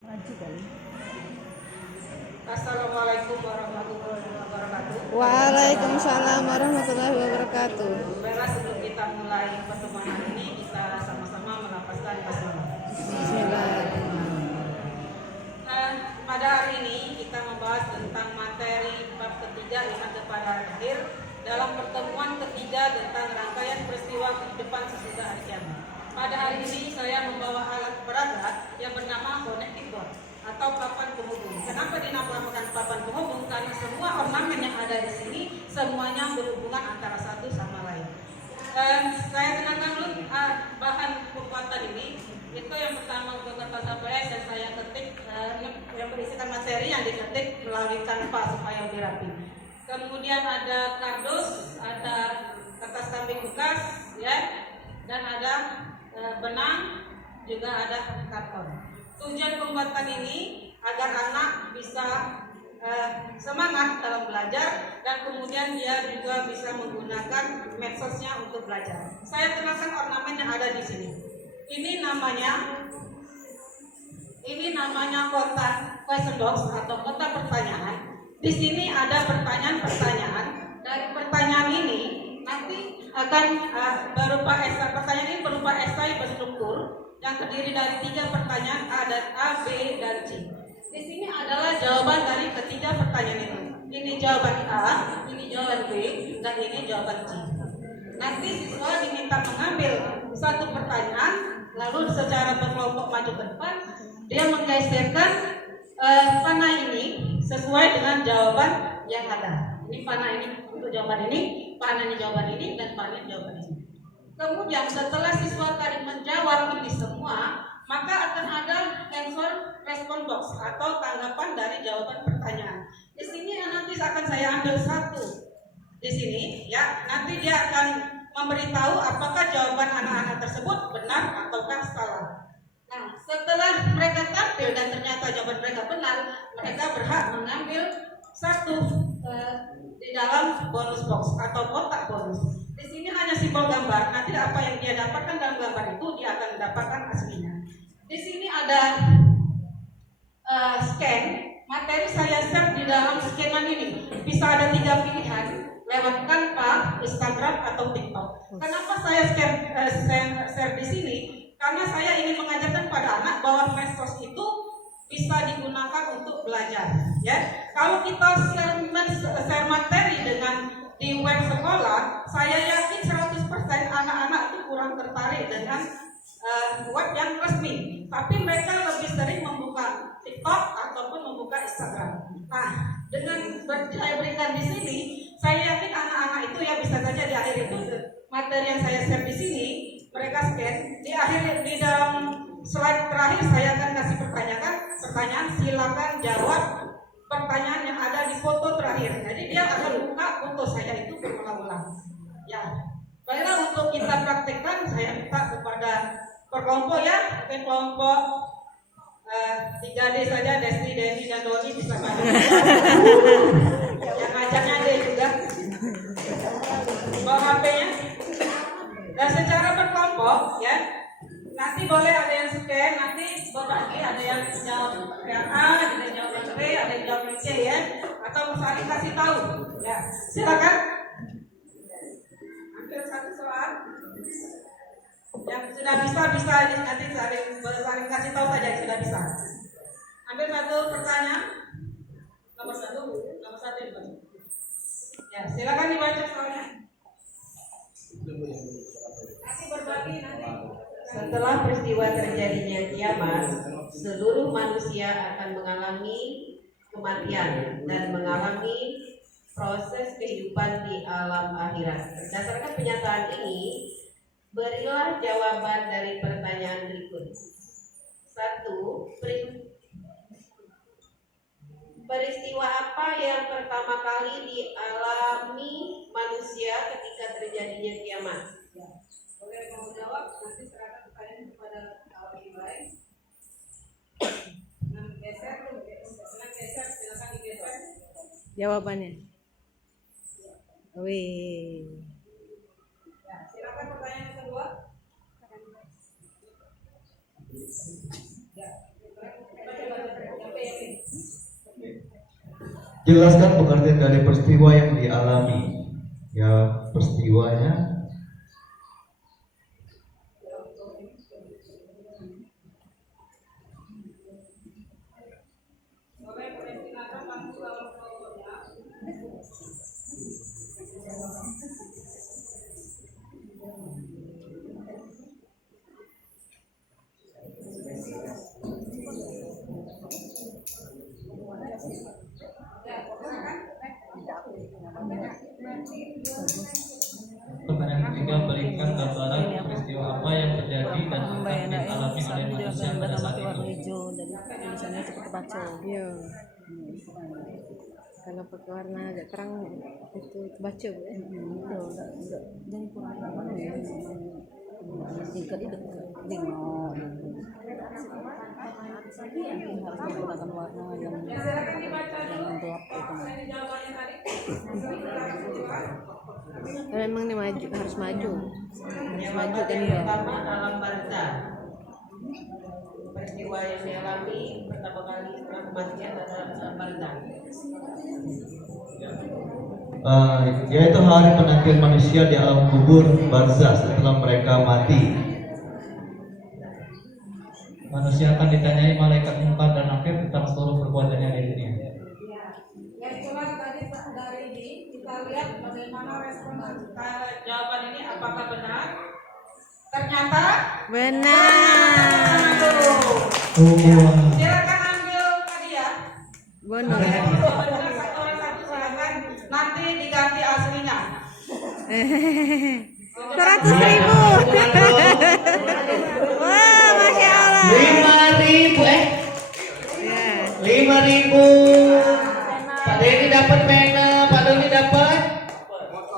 Maju kali. Assalamualaikum warahmatullahi wabarakatuh. Waalaikumsalam warahmatullahi wabarakatuh. Baiklah, sebelum kita mulai pertemuan hari ini, kita sama-sama melafazkan basmalah. Bismillahirrahmanirrahim. Pada hari ini kita membahas tentang materi bab ketiga iman kepada akhir dalam pertemuan ketiga tentang rangkaian peristiwa kehidupan sesudah hari kiamat. Pada hari ini saya membawa alat peraga yang bernama connecting board atau papan penghubung. Kenapa dinamakan papan penghubung? Karena semua ornamen yang ada di sini semuanya berhubungan antara satu sama lain. Saya kenalkan dulu bahan pembuatan ini. Itu yang pertama untuk kertas HPS yang saya ketik, yang berisikan materi yang diketik melalui kanva supaya lebih rapi. Kemudian ada kardus, ada kertas kambing bekas, ya, dan ada benang, juga ada karton. Tujuan pembuatan ini agar anak bisa semangat dalam belajar dan kemudian dia juga bisa menggunakan medsosnya untuk belajar. Saya kenalkan ornamen yang ada di sini. Ini namanya kotak question box atau kotak pertanyaan. Di sini ada pertanyaan-pertanyaan. Dari pertanyaan ini nanti akan berupa esai. Pertanyaan ini berupa esai berstruktur yang terdiri dari 3 pertanyaan A dan A, B, dan C. Di sini adalah jawaban dari ketiga pertanyaan itu. Ini jawaban A, ini jawaban B, dan ini jawaban C. Nanti siswa diminta mengambil satu pertanyaan, lalu secara berkelompok maju ke depan, dia menggeserkan panah ini sesuai dengan jawaban yang ada. Ini panah ini untuk jawaban ini, panah ini jawaban ini, dan panah ini jawaban ini. Kemudian setelah siswa tadi menjawab ini semua, maka akan ada answer respon box atau tanggapan dari jawaban pertanyaan. Di sini nanti akan saya ambil satu di sini, ya. Nanti dia akan memberitahu apakah jawaban anak-anak tersebut benar ataukah salah. Nah, setelah mereka tampil dan ternyata jawaban mereka benar, mereka berhak mengambil satu di dalam bonus box atau kotak bonus. Di sini hanya simbol gambar. Nanti apa yang dia dapatkan dalam gambar itu dia akan mendapatkan aslinya. Di sini ada scan. Materi saya share di dalam scanan ini. Bisa ada 3 pilihan lewat Canva, Instagram atau TikTok. Kenapa saya share di sini? Karena saya ingin mengajarkan pada anak bahwa medsos itu bisa digunakan untuk belajar. Ya, kalau kita share materi dengan di web sekolah, saya yakin 100% anak-anak itu kurang tertarik dengan web yang resmi. Tapi mereka lebih sering membuka TikTok ataupun membuka Instagram. Nah, dengan saya berikan di sini, saya yakin anak-anak itu ya bisa saja di akhir itu materi yang saya share di sini mereka scan. Di akhir di dalam slide terakhir saya akan kasih pertanyaan, silakan jawab pertanyaan yang ada di foto terakhir. Jadi dia akan buka foto saya itu berulang-ulang. Ya, baiklah, untuk kita praktekkan saya minta kepada perkelompok ya, mungkin kelompok 3D saja, Desti, Denny, dan Doni bisa maju. Yang ajaknya D juga. Bawa HP-nya. Dan secara berkelompok ya, nanti boleh ada yang scan, nanti berbagi, ada yang jawab yang A, ada yang jawab yang B, ada yang jawab yang C ya, atau saling kasih tahu ya. Silakan ambil satu soal yang sudah bisa nanti saling kasih tahu saja yang sudah bisa. Ambil satu pertanyaan nomor satu dibaca. Ya, silakan dibaca soalnya. Nanti berbagi nanti. Setelah peristiwa terjadinya kiamat, seluruh manusia akan mengalami kematian dan mengalami proses kehidupan di alam akhirat. Berdasarkan pernyataan ini, berilah jawaban dari pertanyaan berikut. 1. Peristiwa apa yang pertama kali dialami manusia ketika terjadinya kiamat? Boleh mau jawab, nanti serahkan pertanyaan kepada awak lain. Geser, silakan digeser. Jawabannya. Wih. Ya, silakan pertanyaan yang kedua. Ya, baca Jelaskan pengertian dari peristiwa yang dialami. Ya, peristiwanya Pertanyaan ketiga, berikan gambaran peristiwa apa yang terjadi dan akan dialami oleh manusia pada saat itu. hijau dari tulisannya cukup kebaca. Iya. Kalau pakai warna agak terang itu kebaca Bu. Jadi kurang mana ya? Tingkat itu tengok. Harus menggunakan warna yang gelap itu. Memang ini maju, harus maju. Yang Maju kan materi ya. pertama dalam Barza. Peristiwa yang dialami pertama kali setelah kematian adalah dalam Barza. yaitu hari penantian manusia di alam kubur barzah setelah mereka mati. Manusia akan ditanyai malaikat munkar dan nakir tentang seluruh perbuatannya di dunia. Ya itulah tadi dari ini kita lihat bagaimana respon jawaban ini apakah benar? Ternyata Benar. silakan ambil hadiah. Bonus. Benar satu orang satu silakan nanti diganti aslinya. 100.000. Wah, masya Allah. 5.000 Ya. 5.000. Pak Denny dapat pena, Pak Doni dapat.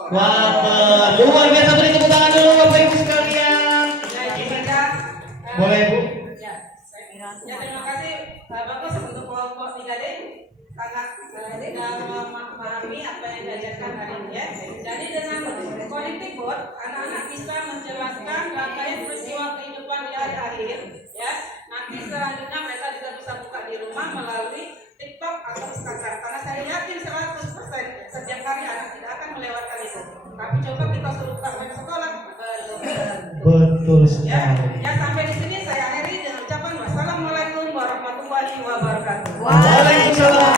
Wah, luar biasa, beri tepuk tangan dulu Bapak Ibu sekalian. Boleh Bu? Ya, terima kasih Bagus untuk kelompok 3D sangat memahami apa yang diajarkan hari ini ya. Jadi dengan connecting board, anak-anak bisa menjelaskan rangkaian peristiwa kehidupan di hari akhir ya. Nanti selanjutnya mereka juga bisa buka di rumah melalui TikTok atau Instagram. Karena saya yakin 100% setiap hari anak tidak akan melewatkan itu. Tapi coba kita suruh buka sekolah. Betul Ya, sekali. ya sampai di sini saya akhiri dengan ucapan wassalamualaikum warahmatullahi wabarakatuh. Waalaikumsalam